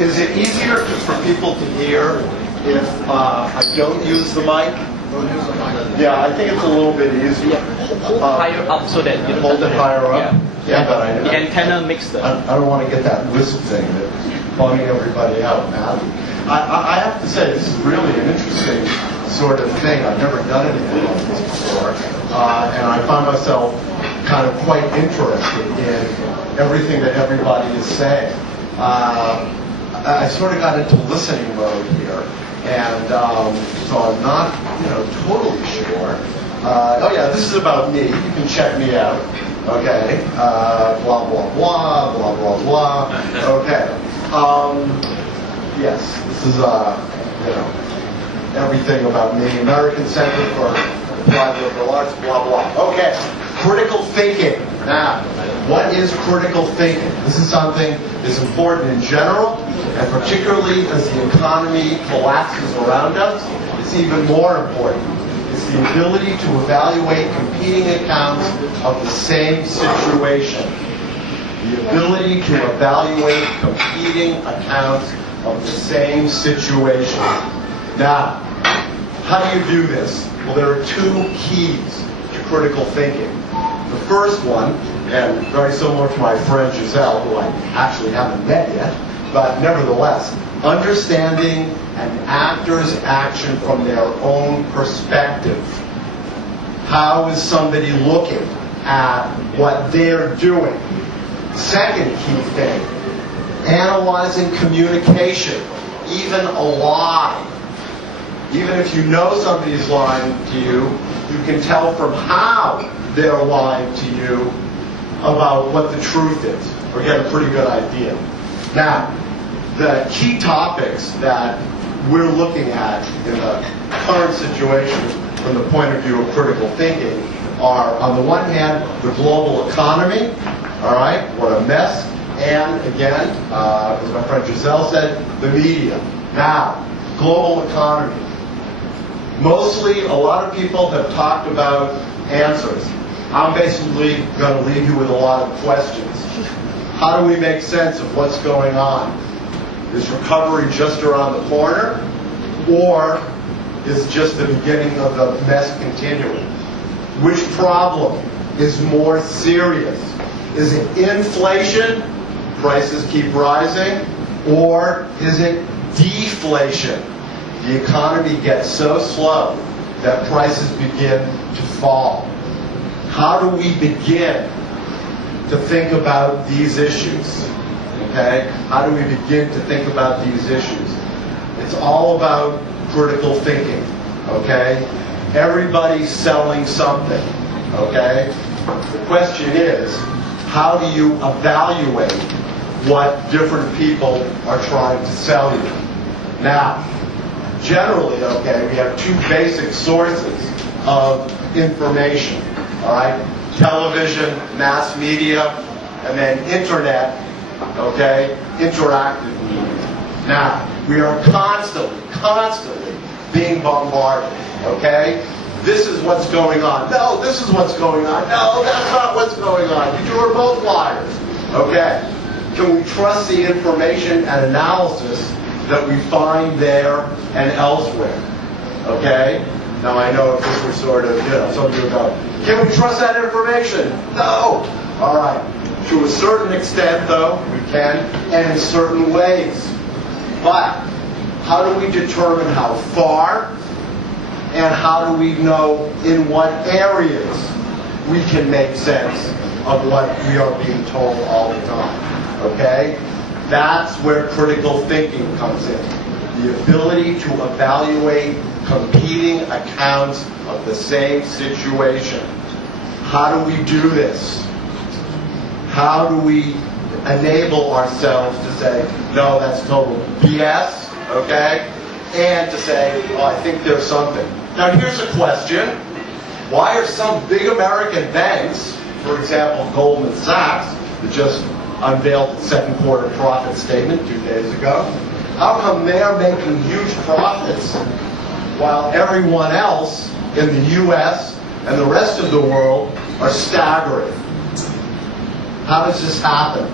Is it easier for people to hear if I don't use the mic? Yeah, I think it's a little bit easier. Hold higher up so that you don't Hold it higher up? Yeah, but the antenna makes the... I don't want to get that wisp thing that's bumming everybody out, man. I have to say, this is really an interesting sort of thing. I've never done anything like this before. And I find myself kind of quite interested in everything that everybody is saying. I sort of got into listening mode here. And so I'm not, totally sure. Oh yeah, this is about me. You can check me out. Okay. Blah, blah, blah, blah, blah, blah. Okay. Yes, this is, everything about me. American Center for Applied Liberal Arts, blah, blah. Okay. Critical thinking. Now, what is critical thinking? This is something that's important in general, and particularly as the economy collapses around us, it's even more important. It's the ability to evaluate competing accounts of the same situation. The ability to evaluate competing accounts of the same situation. Now, how do you do this? Well, there are two keys to critical thinking. The first one, and very similar to my friend Giselle, who I actually haven't met yet, but nevertheless, understanding an actor's action from their own perspective. How is somebody looking at what they're doing? Second key thing, analyzing communication, even a lie. Even if you know somebody's lying to you, you can tell from how they're lying to you about what the truth is, or get a pretty good idea. Now, the key topics that we're looking at in the current situation from the point of view of critical thinking are, on the one hand, the global economy, all right, what a mess, and again, as my friend Giselle said, the media. Now, global economy. Mostly, a lot of people have talked about answers. I'm basically going to leave you with a lot of questions. How do we make sense of what's going on? Is recovery just around the corner? Or is it just the beginning of the mess continuing? Which problem is more serious? Is it inflation? Prices keep rising? Or is it deflation? The economy gets so slow that prices begin to fall. How do we begin to think about these issues? Okay? How do we begin to think about these issues? It's all about critical thinking. Okay? Everybody's selling something. Okay? The question is, how do you evaluate what different people are trying to sell you? Now, generally, okay, we have two basic sources of information. All right, television, mass media, and then internet, okay, interactive media. Now, we are constantly being bombarded, okay? This is what's going on. No, this is what's going on. No, that's not what's going on. You two are both liars, okay? Can we trust the information and analysis that we find there and elsewhere, okay? Now, I know if this were sort of, some of you would go, can we trust that information? No. All right. To a certain extent, though, we can, and in certain ways. But how do we determine how far, and how do we know in what areas we can make sense of what we are being told all the time? Okay? That's where critical thinking comes in. The ability to evaluate competing accounts of the same situation. How do we do this? How do we enable ourselves to say, no, that's total BS, okay? And to say, well, I think there's something. Now, here's a question. Why are some big American banks, for example, Goldman Sachs, that just unveiled its second quarter profit statement 2 days ago, how come they're making huge profits while everyone else in the U.S. and the rest of the world are staggering? How does this happen?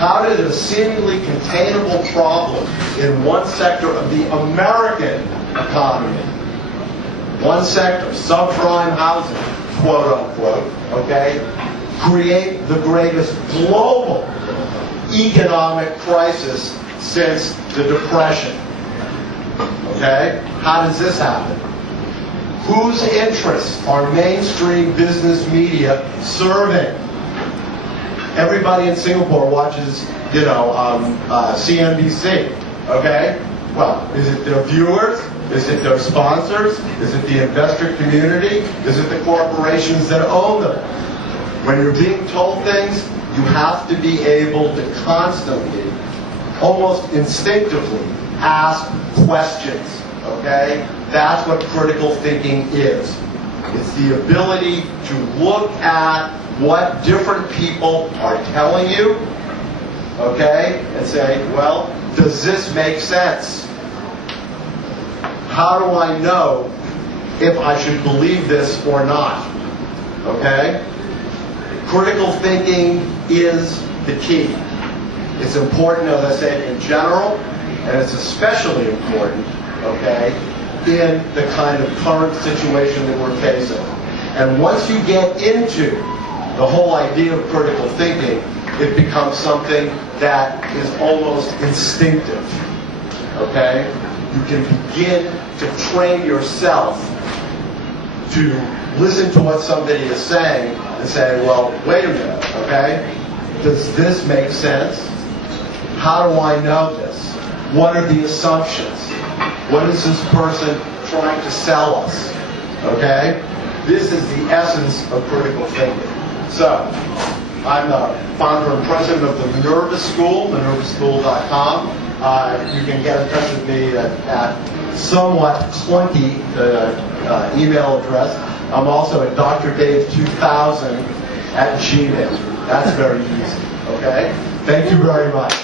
How did a seemingly containable problem in one sector of the American economy, one sector, subprime housing, quote unquote, okay, create the greatest global economic crisis since the Depression? Okay? How does this happen? Whose interests are mainstream business media serving? Everybody in Singapore watches, CNBC. Okay? Well, is it their viewers? Is it their sponsors? Is it the investor community? Is it the corporations that own them? When you're being told things, you have to be able to constantly, almost instinctively, ask questions. Okay? That's what critical thinking is. It's the ability to look at what different people are telling you, okay, and say, well, does this make sense? How do I know if I should believe this or not? Okay? Critical thinking is the key. It's important, as I said, in general, and it's especially important, okay, in the kind of current situation that we're facing. And once you get into the whole idea of critical thinking, it becomes something that is almost instinctive, okay? You can begin to train yourself to listen to what somebody is saying and say, well, wait a minute, okay? Does this make sense? How do I know this? What are the assumptions? What is this person trying to sell us? Okay? This is the essence of critical thinking. So, I'm the founder and president of the Minerva School, minervaschool.com. You can get in touch with me at somewhat clunky email address. I'm also at david2 at gmail. That's very easy. Okay? Thank you very much.